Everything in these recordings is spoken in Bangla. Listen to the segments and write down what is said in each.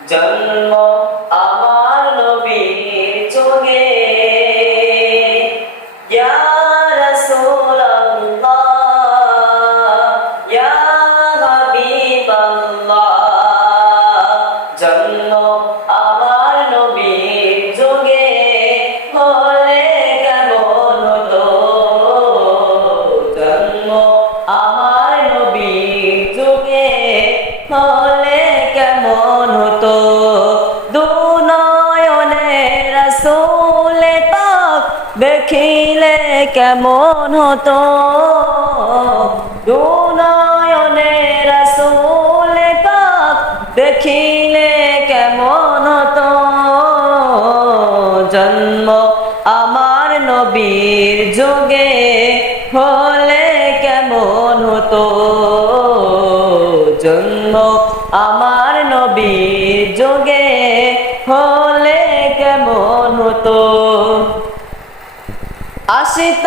জন্ম আমার নবীর যুগে ইয়া রাসূলুল্লাহ ইয়া হাবিবাল্লাহ জন্ম আমার নবীর যুগে হলে কেমন হতো জন্ম আমার নবীর যুগে হলে কেমন হতো দুনয়নে রাসূল পাক দেখিলে কেমন হতো দুনয়নে রাসূল পাক দেখিলে কেমন হতো জন্ম আমার নবীর যুগে হলে কেমন হতো জন্ম আমার নবীর যুগে হলে কেমন হতো আসিত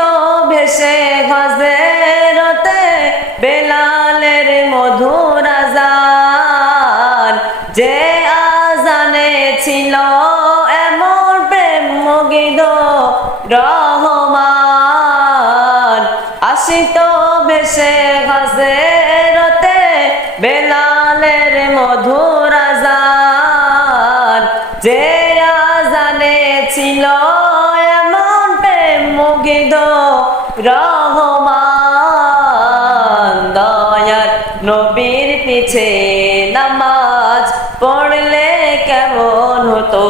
ভেসে হযরতে বেলালের মধুর আযান যে আযানে ছিল এমন প্রেম মুগ্ধ রহমান আসিত ভেসে হযরতে বেলালের মধুর আযান যে আযানে ছিল এমন প্রেম মুগ্ধ রহমান দয়ার নবীর পিছে নামাজ পড়লে কেমন হতো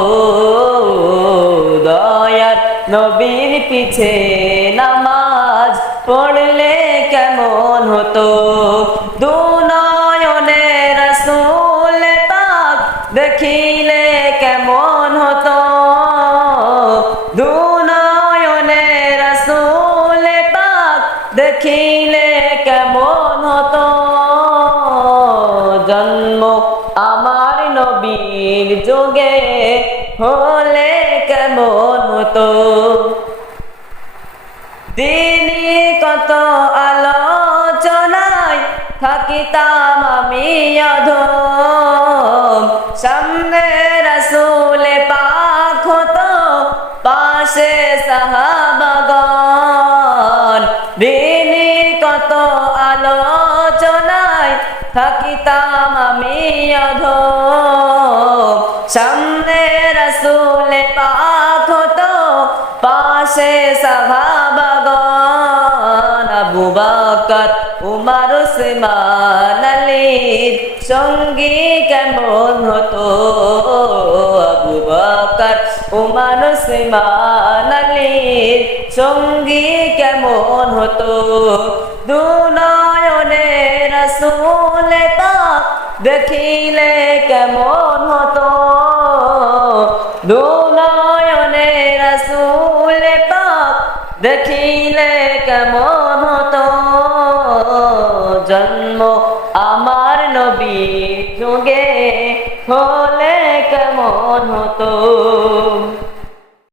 দয়ার নবীর পিছে নামাজ পড়লে কেমন হতো দুনয়নে রাসূল পাক দেখিলে কেমন হতো দুনয়নে রাসূল পাক দেখিলে কেমন হতো জন্ম আমার নবীর যুগে হলে কেমন হতো দিনই কত আলোচনায় থাকিতাম আমি অধম সামনে রাসূল পাক হতো পাশে সাহাবাগণ দিনই কত আলোচনায় থাকিতাম আমি অধম সামনে রাসূল পাক হতো পাশে সাহাবাগণ আবু বকর উমর উসমান আলীর সঙ্গী কেমন হতো আবু বকর উমর উসমান আলীর সঙ্গী কেমন হতো দুনয়নে রাসূল পাক দেখিলে কেমন হতো দুনয়নে রাসূল পাক দেখিলে কেমন হতো জন্ম আমার নবীর যুগে হলে কেমন হতো।